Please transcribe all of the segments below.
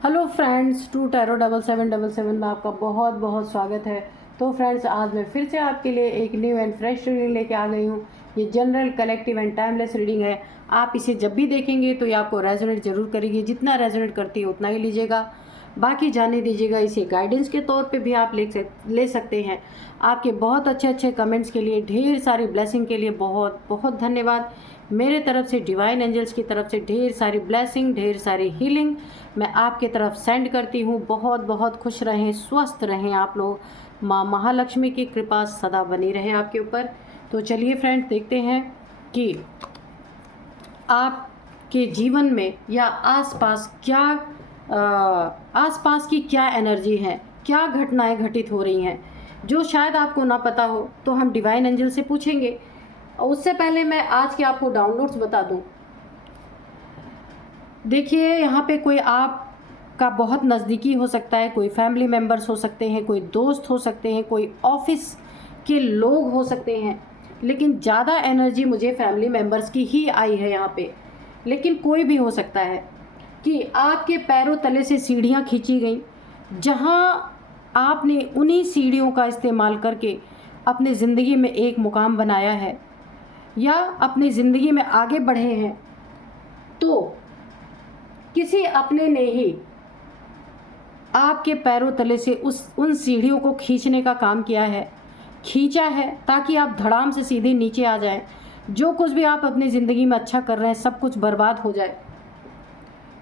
Hello friends, to tarot 7777 में आपका बहुत बहुत स्वागत है। तो फ्रेंड्स, आज मैं फिर से आपके लिए एक न्यू एंड फ्रेश रीडिंग लेके आ गई हूँ। ये general, collective and timeless reading है। आप इसे जब भी देखेंगे तो ये आपको रेजोनेट जरूर करेगी। जितना रेजोनेट करती है उतना ही लीजिएगा, बाकी जाने दीजिएगा। इसे गाइडेंस के तौर पे भी आप ले सकते हैं। आपके बहुत अच्छे अच्छे कमेंट्स के लिए, ढेर सारी ब्लेसिंग के लिए बहुत बहुत धन्यवाद। मेरे तरफ से, डिवाइन एंजल्स की तरफ से ढेर सारी ब्लेसिंग, ढेर सारी हीलिंग मैं आपके तरफ सेंड करती हूँ। बहुत बहुत खुश रहें, स्वस्थ रहें आप लोग। माँ महालक्ष्मी की कृपा सदा बनी रहे आपके ऊपर। तो चलिए फ्रेंड्स, देखते हैं कि आपके जीवन में या आसपास क्या आसपास की क्या एनर्जी है, क्या घटनाएं घटित हो रही हैं जो शायद आपको ना पता हो। तो हम डिवाइन एंजल से पूछेंगे। उससे पहले मैं आज के आपको डाउनलोड्स बता दूं। देखिए, यहाँ पे कोई आपका बहुत नज़दीकी हो सकता है, कोई फैमिली मेम्बर्स हो सकते हैं, कोई दोस्त हो सकते हैं, कोई ऑफिस के लोग हो सकते हैं, लेकिन ज़्यादा एनर्जी मुझे फैमिली मेम्बर्स की ही आई है यहाँ पे। लेकिन कोई भी हो सकता है कि आपके पैरों तले से सीढ़ियाँ खींची गई, जहाँ आपने उन्हीं सीढ़ियों का इस्तेमाल करके अपनी ज़िंदगी में एक मुकाम बनाया है या अपनी ज़िंदगी में आगे बढ़े हैं। तो किसी अपने ने ही आपके पैरों तले से उन सीढ़ियों को खींचने का काम किया है, खींचा है, ताकि आप धड़ाम से सीधे नीचे आ जाएं। जो कुछ भी आप अपनी ज़िंदगी में अच्छा कर रहे हैं सब कुछ बर्बाद हो जाए।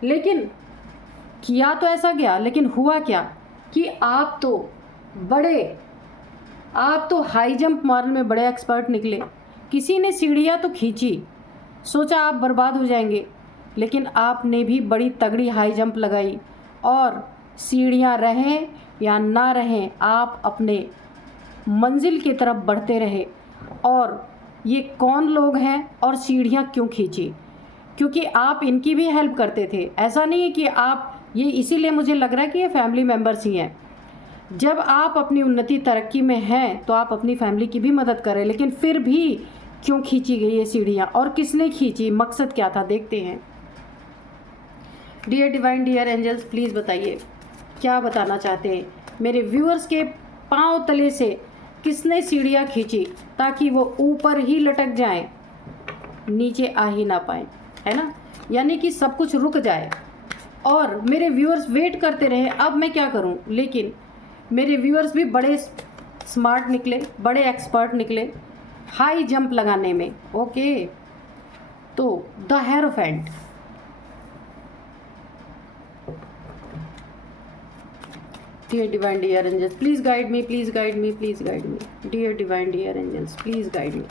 लेकिन किया तो ऐसा गया, लेकिन हुआ क्या कि आप तो हाई जंप मारने में बड़े एक्सपर्ट निकले। किसी ने सीढ़ियाँ तो खींची, सोचा आप बर्बाद हो जाएंगे, लेकिन आपने भी बड़ी तगड़ी हाई जंप लगाई और सीढ़ियाँ रहें या ना रहें, आप अपने मंजिल की तरफ बढ़ते रहे। और ये कौन लोग हैं और सीढ़ियाँ क्यों खींची? क्योंकि आप इनकी भी हेल्प करते थे। ऐसा नहीं है कि आप ये, इसीलिए मुझे लग रहा है कि ये फैमिली मेम्बर्स ही हैं। जब आप अपनी उन्नति तरक्की में हैं तो आप अपनी फैमिली की भी मदद करें, लेकिन फिर भी क्यों खींची गई ये सीढ़ियाँ और किसने खींची, मकसद क्या था, देखते हैं। Dear divine, dear angels, please बताइए क्या बताना चाहते हैं। मेरे व्यूअर्स के पांव तले से किसने सीढ़ियाँ खींची ताकि वो ऊपर ही लटक जाएं, नीचे आ ही ना पाए, है ना? यानी कि सब कुछ रुक जाए और मेरे व्यूअर्स वेट करते रहे। अब मैं क्या करूं? लेकिन मेरे व्यूअर्स भी बड़े स्मार्ट निकले, बड़े एक्सपर्ट निकले हाई जंप लगाने में। ओके, तो the hierophant, dear divine, dear angels, please guide me, please guide me, please guide me. Dear divine, dear angels, please guide me.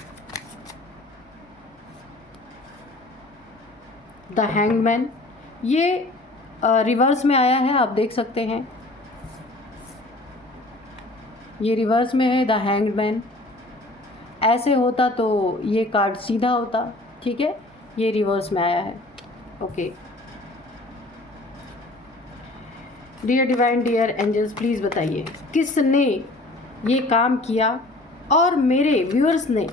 The hangman, ये रिवर्स में आया है, आप देख सकते हैं। ये रिवर्स में है द हैंगमैन। ऐसे होता तो ये कार्ड सीधा होता, ठीक है? ये रिवर्स में आया है। Okay, dear divine, dear angels, please बताइए किसने ये काम किया और मेरे व्यूअर्स ने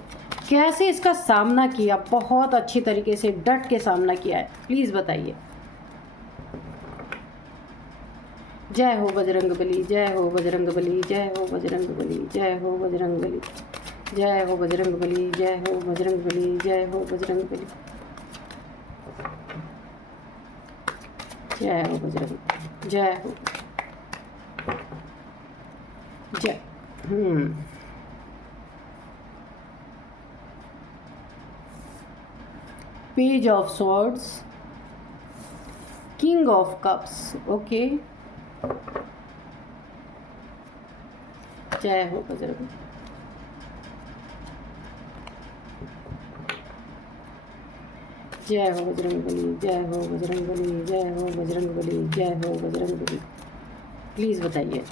कैसे इसका सामना किया। बहुत अच्छी तरीके से डट के सामना किया है, प्लीज़ बताइए। जय हो बजरंगबली, जय हो बजरंगबली, जय हो बजरंगबली, जय हो बजरंगबली, जय हो बजरंगबली, जय हो बजरंगबली, जय हो बजरंगबली, जय हो बजरंग, जय हो जय। Page of swords, king of cups. Okay, जय हो बजरंग, जय हो बजरंगबली, जय हो बजरंगबली, जय हो बजरंगबली, जय हो बजरंगबली। प्लीज़ बताइए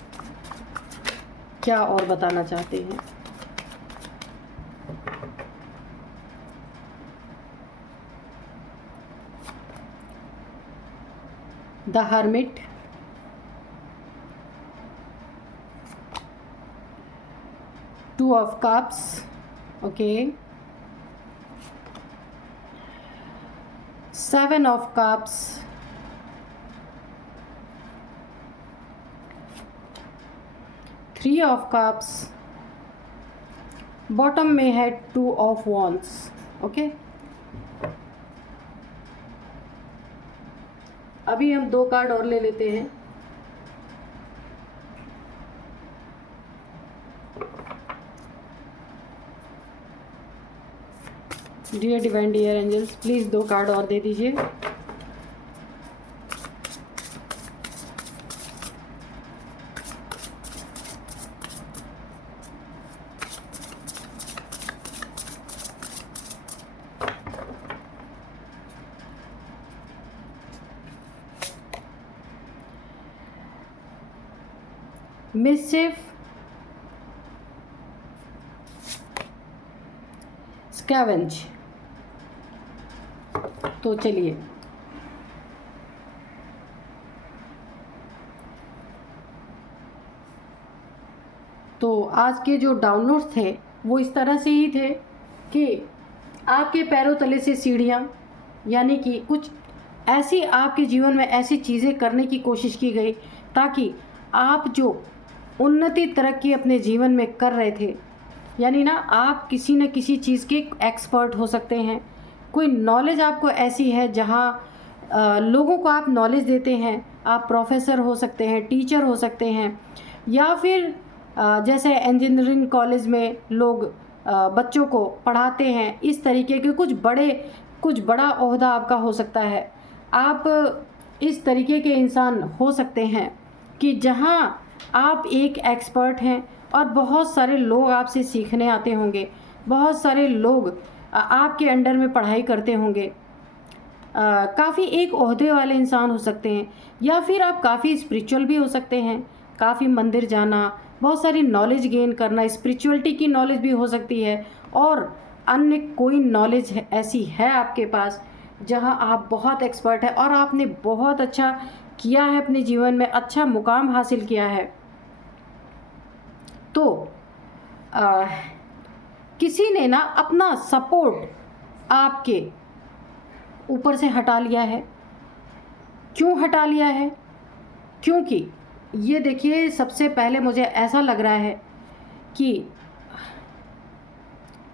क्या और बताना चाहते हैं। The hermit, two of cups. Okay, seven of cups, 3 of cups, bottom में है 2 ऑफ वॉन्ड्स। ओके, अभी हम 2 कार्ड और ले लेते हैं। Dear divine dear angels, please 2 card और दे दीजिए। Mischief, scavenge. तो चलिए, तो आज के जो डाउनलोड्स थे वो इस तरह से ही थे कि आपके पैरों तले से सीढ़ियाँ, यानी कि कुछ ऐसी आपके जीवन में ऐसी चीज़ें करने की कोशिश की गई ताकि आप जो उन्नति तरक्की अपने जीवन में कर रहे थे, यानी ना आप किसी न किसी चीज़ के एक्सपर्ट हो सकते हैं। कोई नॉलेज आपको ऐसी है जहाँ लोगों को आप नॉलेज देते हैं। आप प्रोफेसर हो सकते हैं, टीचर हो सकते हैं, या फिर जैसे इंजीनियरिंग कॉलेज में लोग बच्चों को पढ़ाते हैं। इस तरीके के कुछ बड़ा ओहदा आपका हो सकता है। आप इस तरीके के इंसान हो सकते हैं कि जहाँ आप एक एक्सपर्ट हैं और बहुत सारे लोग आपसे सीखने आते होंगे, बहुत सारे लोग आपके अंडर में पढ़ाई करते होंगे। काफ़ी एक ओहदे वाले इंसान हो सकते हैं, या फिर आप काफ़ी स्पिरिचुअल भी हो सकते हैं। काफ़ी मंदिर जाना, बहुत सारी नॉलेज गेन करना, स्पिरिचुअलिटी की नॉलेज भी हो सकती है, और अन्य कोई नॉलेज ऐसी है आपके पास जहां आप बहुत एक्सपर्ट है और आपने बहुत अच्छा किया है, अपने जीवन में अच्छा मुकाम हासिल किया है। तो किसी ने ना अपना सपोर्ट आपके ऊपर से हटा लिया है। क्यों हटा लिया है? क्योंकि ये देखिए, सबसे पहले मुझे ऐसा लग रहा है कि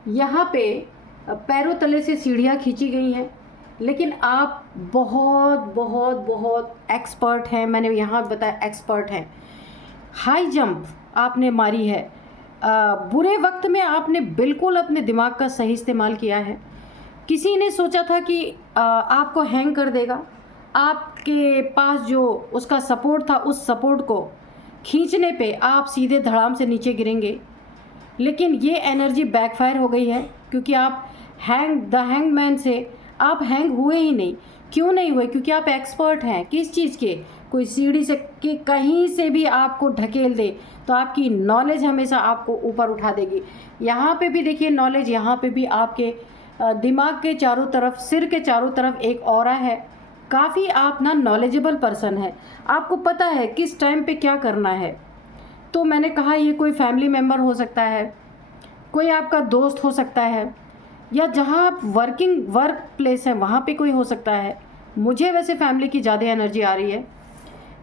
यहाँ पे पैरों तले से सीढ़ियाँ खींची गई हैं, लेकिन आप बहुत बहुत बहुत एक्सपर्ट हैं। मैंने यहाँ बताया एक्सपर्ट हैं। हाई जंप आपने मारी है। बुरे वक्त में आपने बिल्कुल अपने दिमाग का सही इस्तेमाल किया है। किसी ने सोचा था कि आपको हैंग कर देगा, आपके पास जो उसका सपोर्ट था, उस सपोर्ट को खींचने पे आप सीधे धड़ाम से नीचे गिरेंगे, लेकिन ये एनर्जी बैकफायर हो गई है, क्योंकि आप हैंगमैन से आप हैंग हुए ही नहीं। क्यों नहीं हुए? क्योंकि आप एक्सपर्ट हैं। किस चीज़ के? कोई सीढ़ी से कि कहीं से भी आपको ढकेल दे तो आपकी नॉलेज हमेशा आपको ऊपर उठा देगी। यहाँ पे भी देखिए नॉलेज, यहाँ पे भी आपके दिमाग के चारों तरफ, सिर के चारों तरफ एक ऑरा है। काफ़ी आप ना नॉलेजेबल पर्सन है, आपको पता है किस टाइम पे क्या करना है। तो मैंने कहा ये कोई फैमिली मेम्बर हो सकता है, कोई आपका दोस्त हो सकता है, या जहाँ आप वर्क प्लेस है वहाँ पे कोई हो सकता है। मुझे वैसे फैमिली की ज़्यादा एनर्जी आ रही है।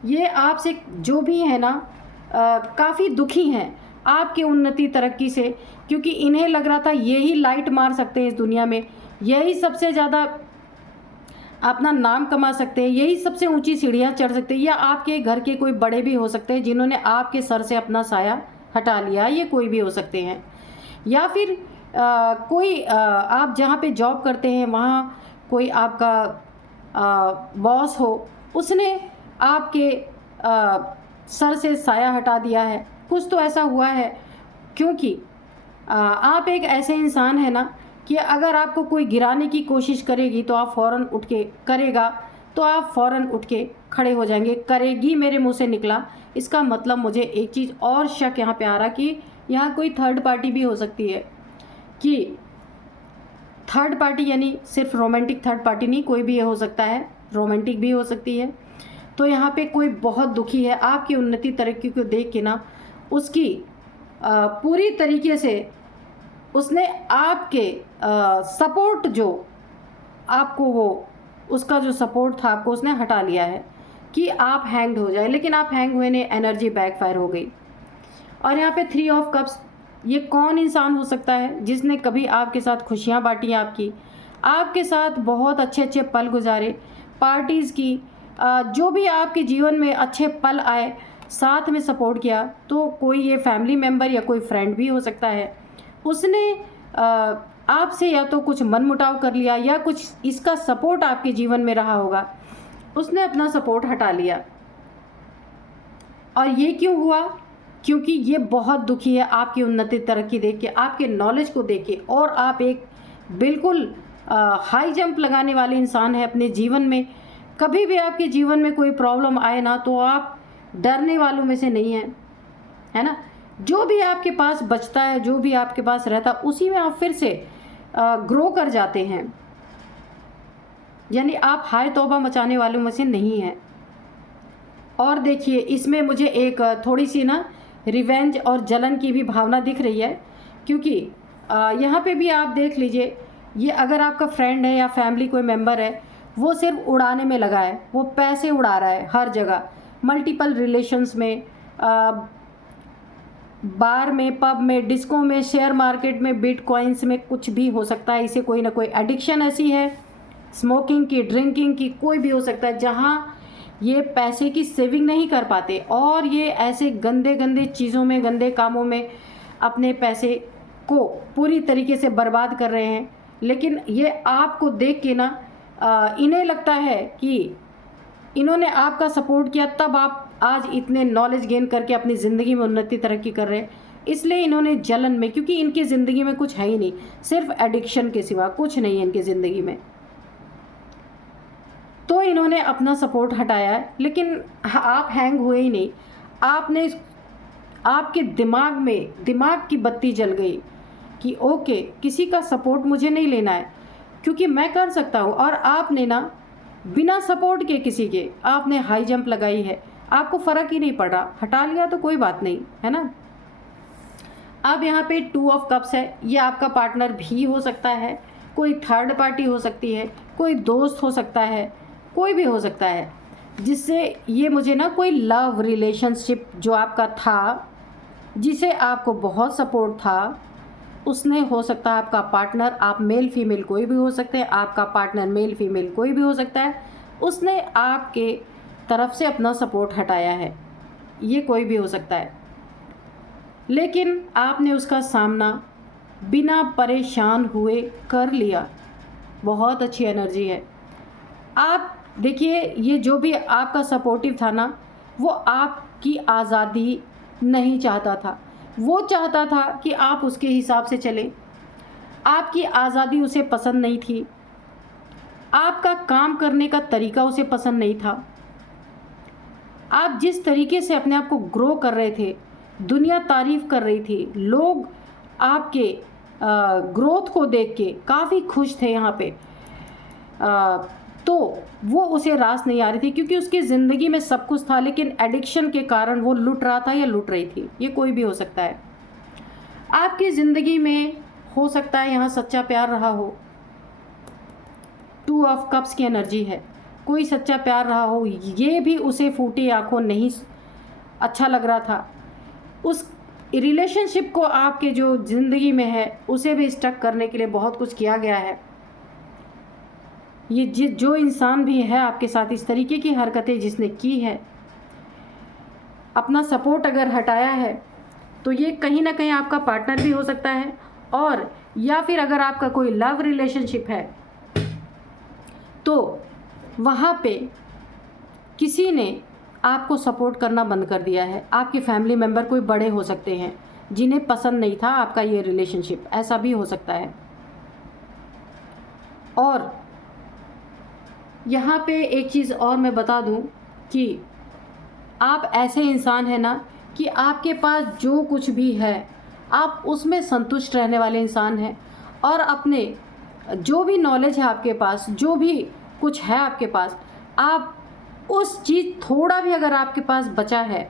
ये आपसे जो भी है ना काफ़ी दुखी हैं आपकी उन्नति तरक्की से, क्योंकि इन्हें लग रहा था यही लाइट मार सकते हैं इस दुनिया में, यही सबसे ज़्यादा अपना नाम कमा सकते हैं, यही सबसे ऊंची सीढ़ियाँ चढ़ सकते हैं। या आपके घर के कोई बड़े भी हो सकते हैं जिन्होंने आपके सर से अपना साया हटा लिया, ये कोई भी हो सकते हैं। या फिर कोई आप जहाँ पे जॉब करते हैं वहाँ कोई आपका बॉस हो, उसने आपके सर से साया हटा दिया है। कुछ तो ऐसा हुआ है, क्योंकि आप एक ऐसे इंसान है ना कि अगर आपको कोई गिराने की कोशिश करेगी तो आप फ़ौरन उठ के करेगा, तो आप फ़ौरन उठ के खड़े हो जाएंगे। करेगी मेरे मुंह से निकला, इसका मतलब मुझे एक चीज़ और शक यहाँ पे आ रहा कि यहाँ कोई थर्ड पार्टी भी हो सकती है। कि थर्ड पार्टी यानी सिर्फ रोमांटिक थर्ड पार्टी नहीं, कोई भी हो सकता है, रोमांटिक भी हो सकती है। तो यहाँ पे कोई बहुत दुखी है आपकी उन्नति तरक्की को देख के ना, उसकी पूरी तरीके से उसने आपके सपोर्ट जो आपको वो उसका जो सपोर्ट था आपको उसने हटा लिया है कि आप हैंग्ड हो जाए। लेकिन आप हैंग हुए ने, एनर्जी बैकफायर हो गई। और यहाँ पे 3 ऑफ कप्स, ये कौन इंसान हो सकता है जिसने कभी आपके साथ खुशियाँ बांटी, आपके साथ बहुत अच्छे अच्छे पल गुजारे, पार्टीज़ की, जो भी आपके जीवन में अच्छे पल आए, साथ में सपोर्ट किया। तो कोई ये फैमिली मेम्बर या कोई फ्रेंड भी हो सकता है। उसने आपसे या तो कुछ मनमुटाव कर लिया या कुछ इसका सपोर्ट आपके जीवन में रहा होगा, उसने अपना सपोर्ट हटा लिया। और ये क्यों हुआ? क्योंकि ये बहुत दुखी है आपकी उन्नति तरक्की देख के, आपके नॉलेज को देख के, और आप एक बिल्कुल हाई जंप लगाने वाले इंसान हैं अपने जीवन में। कभी भी आपके जीवन में कोई प्रॉब्लम आए ना, तो आप डरने वालों में से नहीं हैं, है ना। जो भी आपके पास बचता है, जो भी आपके पास रहता, उसी में आप फिर से ग्रो कर जाते हैं। यानी आप हाय तौबा मचाने वालों में से नहीं हैं। और देखिए, इसमें मुझे एक थोड़ी सी ना रिवेंज और जलन की भी भावना दिख रही है, क्योंकि यहाँ पे भी आप देख लीजिए, ये अगर आपका फ्रेंड है या फैमिली कोई मेंबर है, वो सिर्फ उड़ाने में लगा है, वो पैसे उड़ा रहा है हर जगह, मल्टीपल रिलेशंस में, बार में, पब में, डिस्को में, शेयर मार्केट में, बिटकॉइंस में, कुछ भी हो सकता है। इसे कोई ना कोई एडिक्शन ऐसी है, स्मोकिंग की, ड्रिंकिंग की, कोई भी हो सकता है, जहाँ ये पैसे की सेविंग नहीं कर पाते और ये ऐसे गंदे गंदे चीज़ों में, गंदे कामों में अपने पैसे को पूरी तरीके से बर्बाद कर रहे हैं। लेकिन ये आपको देख के ना इन्हें लगता है कि इन्होंने आपका सपोर्ट किया, तब आप आज इतने नॉलेज गेन करके अपनी ज़िंदगी में उन्नति तरक्की कर रहे हैं। इसलिए इन्होंने जलन में, क्योंकि इनकी ज़िंदगी में कुछ है ही नहीं, सिर्फ एडिक्शन के सिवा कुछ नहीं है इनकी ज़िंदगी में, तो इन्होंने अपना सपोर्ट हटाया है। लेकिन आप हैंग हुए ही नहीं, आपने, आपके दिमाग की बत्ती जल गई कि ओके, किसी का सपोर्ट मुझे नहीं लेना है, क्योंकि मैं कर सकता हूँ। और आपने ना बिना सपोर्ट के किसी के आपने हाई जंप लगाई है, आपको फ़र्क ही नहीं पड़ रहा, हटा लिया तो कोई बात नहीं, है ना। अब यहाँ पे 2 ऑफ कप्स है, ये आपका पार्टनर भी हो सकता है, कोई थर्ड पार्टी हो सकती है, कोई दोस्त हो सकता है, कोई भी हो सकता है, जिससे ये मुझे ना कोई लव रिलेशनशिप जो आपका था, जिसे आपको बहुत सपोर्ट था, उसने, हो सकता है आपका पार्टनर, आप मेल फीमेल कोई भी हो सकते हैं, आपका पार्टनर मेल फीमेल कोई भी हो सकता है, उसने आपके तरफ से अपना सपोर्ट हटाया है, ये कोई भी हो सकता है। लेकिन आपने उसका सामना बिना परेशान हुए कर लिया, बहुत अच्छी एनर्जी है। आप देखिए, ये जो भी आपका सपोर्टिव था ना, वो आपकी आज़ादी नहीं चाहता था, वो चाहता था कि आप उसके हिसाब से चलें। आपकी आज़ादी उसे पसंद नहीं थी, आपका काम करने का तरीका उसे पसंद नहीं था। आप जिस तरीके से अपने आप को ग्रो कर रहे थे, दुनिया तारीफ़ कर रही थी, लोग आपके ग्रोथ को देख के काफ़ी खुश थे यहाँ पे, तो वो उसे रास नहीं आ रही थी, क्योंकि उसकी ज़िंदगी में सब कुछ था, लेकिन एडिक्शन के कारण वो लुट रहा था या लुट रही थी, ये कोई भी हो सकता है। आपकी ज़िंदगी में हो सकता है यहाँ सच्चा प्यार रहा हो, 2 ऑफ कप्स की एनर्जी है, कोई सच्चा प्यार रहा हो, ये भी उसे फूटी आंखों नहीं अच्छा लग रहा था। उस रिलेशनशिप को आपके जो ज़िंदगी में है, उसे भी स्टक करने के लिए बहुत कुछ किया गया है। ये जो इंसान भी है आपके साथ, इस तरीके की हरकतें जिसने की है, अपना सपोर्ट अगर हटाया है, तो ये कहीं ना कहीं आपका पार्टनर भी हो सकता है, और या फिर अगर आपका कोई लव रिलेशनशिप है, तो वहाँ पे किसी ने आपको सपोर्ट करना बंद कर दिया है। आपके फैमिली मेम्बर कोई बड़े हो सकते हैं जिन्हें पसंद नहीं था आपका ये रिलेशनशिप, ऐसा भी हो सकता है। और यहाँ पे एक चीज़ और मैं बता दूँ कि आप ऐसे इंसान हैं ना कि आपके पास जो कुछ भी है आप उसमें संतुष्ट रहने वाले इंसान हैं, और अपने जो भी नॉलेज है आपके पास, जो भी कुछ है आपके पास, आप उस चीज़ थोड़ा भी अगर आपके पास बचा है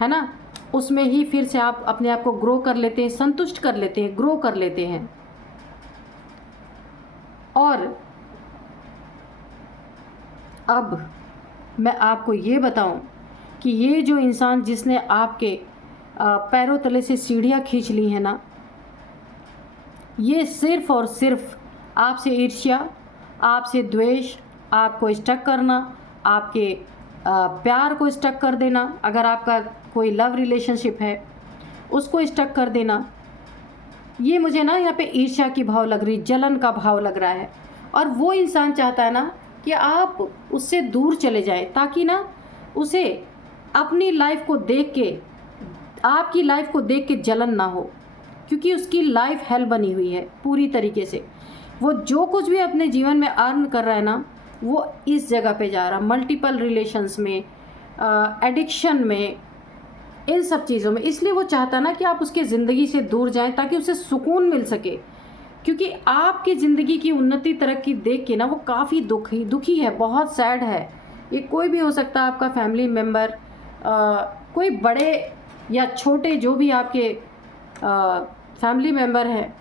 ना, उसमें ही फिर से आप अपने आप को ग्रो कर लेते हैं, संतुष्ट कर लेते हैं, ग्रो कर लेते हैं। और अब मैं आपको ये बताऊं कि ये जो इंसान जिसने आपके पैरों तले से सीढ़ियाँ खींच ली हैं ना, ये सिर्फ़ और सिर्फ आपसे ईर्ष्या, आपसे द्वेष, आपको स्टक करना, आपके प्यार को स्टक कर देना, अगर आपका कोई लव रिलेशनशिप है उसको स्टक कर देना, ये मुझे ना यहाँ पे ईर्ष्या की भाव लग रही, जलन का भाव लग रहा है। और वो इंसान चाहता है ना कि आप उससे दूर चले जाएं, ताकि ना उसे अपनी लाइफ को देख के, आपकी लाइफ को देख के जलन ना हो, क्योंकि उसकी लाइफ हेल बनी हुई है पूरी तरीके से। वो जो कुछ भी अपने जीवन में अर्न कर रहा है ना, वो इस जगह पे जा रहा, मल्टीपल रिलेशंस में, एडिक्शन में, इन सब चीज़ों में। इसलिए वो चाहता ना कि आप उसके ज़िंदगी से दूर जाएं, ताकि उसे सुकून मिल सके, क्योंकि आपकी ज़िंदगी की उन्नति तरक्की देख के ना वो काफ़ी दुखी है, बहुत सैड है। ये कोई भी हो सकता है, आपका फैमिली मेम्बर, कोई बड़े या छोटे, जो भी आपके फैमिली मेम्बर हैं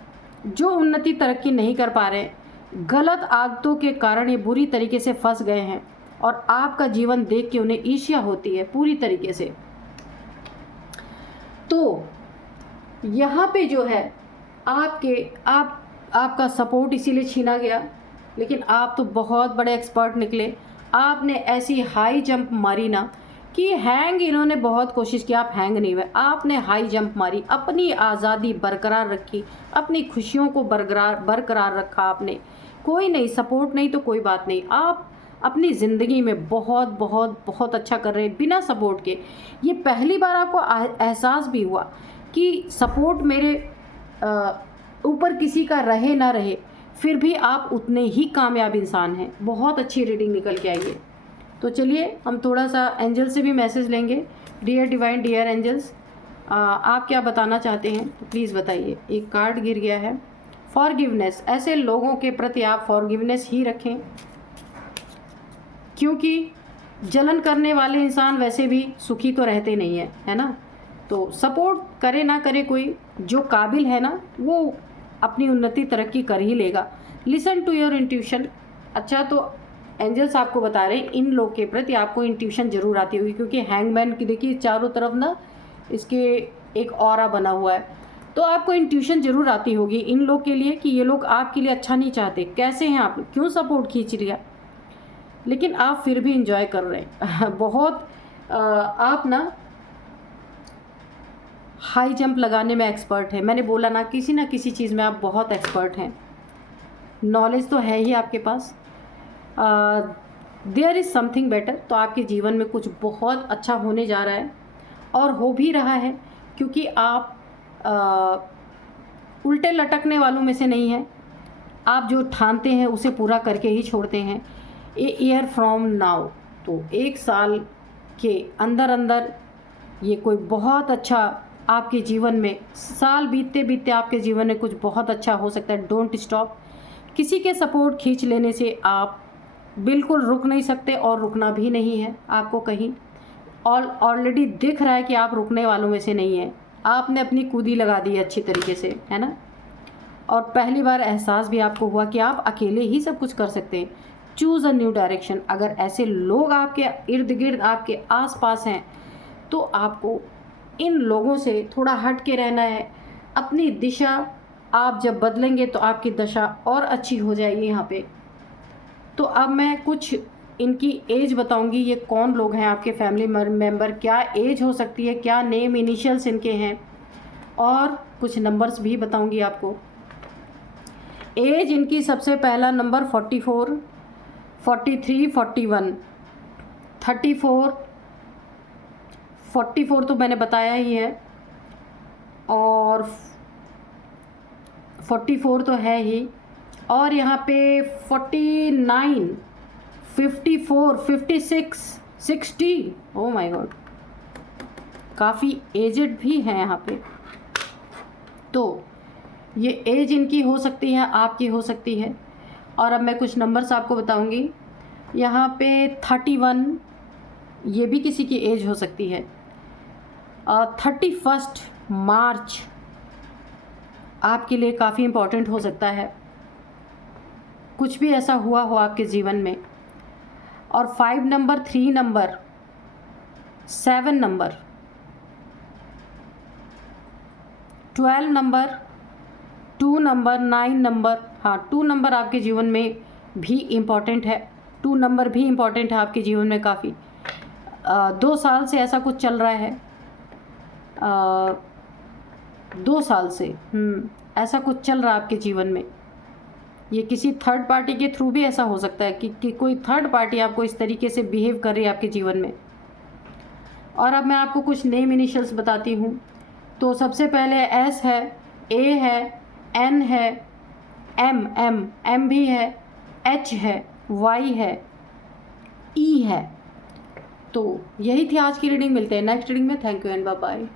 जो उन्नति तरक्की नहीं कर पा रहे, गलत आदतों के कारण ये बुरी तरीके से फंस गए हैं, और आपका जीवन देख के उन्हें ईर्ष्या होती है पूरी तरीके से। तो यहाँ पे जो है आपका सपोर्ट इसीलिए छीना गया, लेकिन आप तो बहुत बड़े एक्सपर्ट निकले। आपने ऐसी हाई जंप मारी ना कि हैंग, इन्होंने बहुत कोशिश की, आप हैंग नहीं हुए। आपने हाई जंप मारी, अपनी आज़ादी बरकरार रखी, अपनी खुशियों को बरकरार रखा आपने। कोई नहीं, सपोर्ट नहीं तो कोई बात नहीं, आप अपनी ज़िंदगी में बहुत बहुत बहुत अच्छा कर रहे हैं बिना सपोर्ट के। ये पहली बार आपको एहसास भी हुआ कि सपोर्ट मेरे ऊपर किसी का रहे ना रहे, फिर भी आप उतने ही कामयाब इंसान हैं। बहुत अच्छी रीडिंग निकल के आई है। तो चलिए हम थोड़ा सा एंजल से भी मैसेज लेंगे। डियर डिवाइन, डियर एंजल्स, आप क्या बताना चाहते हैं तो प्लीज़ बताइए। एक कार्ड गिर गया है, फॉरगिवनेस। ऐसे लोगों के प्रति आप फॉरगिवनेस ही रखें, क्योंकि जलन करने वाले इंसान वैसे भी सुखी तो रहते नहीं है, है ना। तो सपोर्ट करे ना करे, कोई जो काबिल है ना वो अपनी उन्नति तरक्की कर ही लेगा। Listen to your intuition. अच्छा, तो एंजल्स आपको बता रहे हैं इन लोग के प्रति आपको इंट्यूशन ज़रूर आती होगी, क्योंकि हैंगमैन की देखिए चारों तरफ ना इसके एक ऑरा बना हुआ है, तो आपको इंट्यूशन ज़रूर आती होगी इन लोग के लिए कि ये लोग आपके लिए अच्छा नहीं चाहते। कैसे हैं आप, क्यों सपोर्ट खींच लिया, लेकिन आप फिर भी इंजॉय कर रहे हैं बहुत। आप ना हाई जंप लगाने में एक्सपर्ट है। मैंने बोला ना किसी चीज़ में आप बहुत एक्सपर्ट हैं, नॉलेज तो है ही आपके पास। There is something better. तो आपके जीवन में कुछ बहुत अच्छा होने जा रहा है, और हो भी रहा है, क्योंकि आप उल्टे लटकने वालों में से नहीं हैं। आप जो ठानते हैं उसे पूरा करके ही छोड़ते हैं। ए ईयर फ्रॉम नाउ, तो 1 साल के अंदर अंदर ये कोई बहुत अच्छा आपके जीवन में, साल बीतते बीतते आपके जीवन में कुछ बहुत अच्छा हो सकता है। Don't stop. किसी के सपोर्ट खींच लेने से आप बिल्कुल रुक नहीं सकते, और रुकना भी नहीं है आपको कहीं। ऑलरेडी दिख रहा है कि आप रुकने वालों में से नहीं हैं। आपने अपनी कूदी लगा दी है अच्छी तरीके से, है ना। और पहली बार एहसास भी आपको हुआ कि आप अकेले ही सब कुछ कर सकते हैं। Choose a new direction. अगर ऐसे लोग आपके इर्द गिर्द, आपके आसपास हैं, तो आपको इन लोगों से थोड़ा हट के रहना है। अपनी दिशा आप जब बदलेंगे तो आपकी दशा और अच्छी हो जाएगी यहाँ पे। तो अब मैं कुछ इनकी एज बताऊंगी, ये कौन लोग हैं आपके फैमिली मेम्बर, क्या एज हो सकती है, क्या नेम इनिशियल्स इनके हैं, और कुछ नंबर्स भी बताऊंगी आपको। एज इनकी सबसे पहला नंबर 44, 43, 41, 34, 44 तो मैंने बताया ही है, और 44 तो है ही, और यहाँ पे 49, 54, 56, 60, ओह माय गॉड, काफ़ी एजेड भी हैं यहाँ पे। तो ये एज इनकी हो सकती है, आपकी हो सकती है। और अब मैं कुछ नंबर्स आपको बताऊंगी। यहाँ पे 31, ये भी किसी की एज हो सकती है। 31 मार्च आपके लिए काफ़ी इम्पोर्टेंट हो सकता है, कुछ भी ऐसा हुआ हो आपके जीवन में। और 5 number, 3 number, 7 number, 12 number, 2 number, 9 number. हाँ, 2 नंबर आपके जीवन में भी इम्पॉर्टेंट है, 2 नंबर भी इम्पॉर्टेंट है आपके जीवन में काफ़ी। 2 साल से ऐसा कुछ चल रहा है, 2 साल से ऐसा कुछ चल रहा है आपके जीवन में। ये किसी थर्ड पार्टी के थ्रू भी ऐसा हो सकता है कि कोई थर्ड पार्टी आपको इस तरीके से बिहेव कर रही है आपके जीवन में। और अब मैं आपको कुछ नेम इनिशियल्स बताती हूँ। तो सबसे पहले एस है, ए है, एन है, एम भी है, एच है, वाई है, ई है। तो यही थी आज की रीडिंग। मिलते हैं नेक्स्ट रीडिंग में। Thank you and bye bye.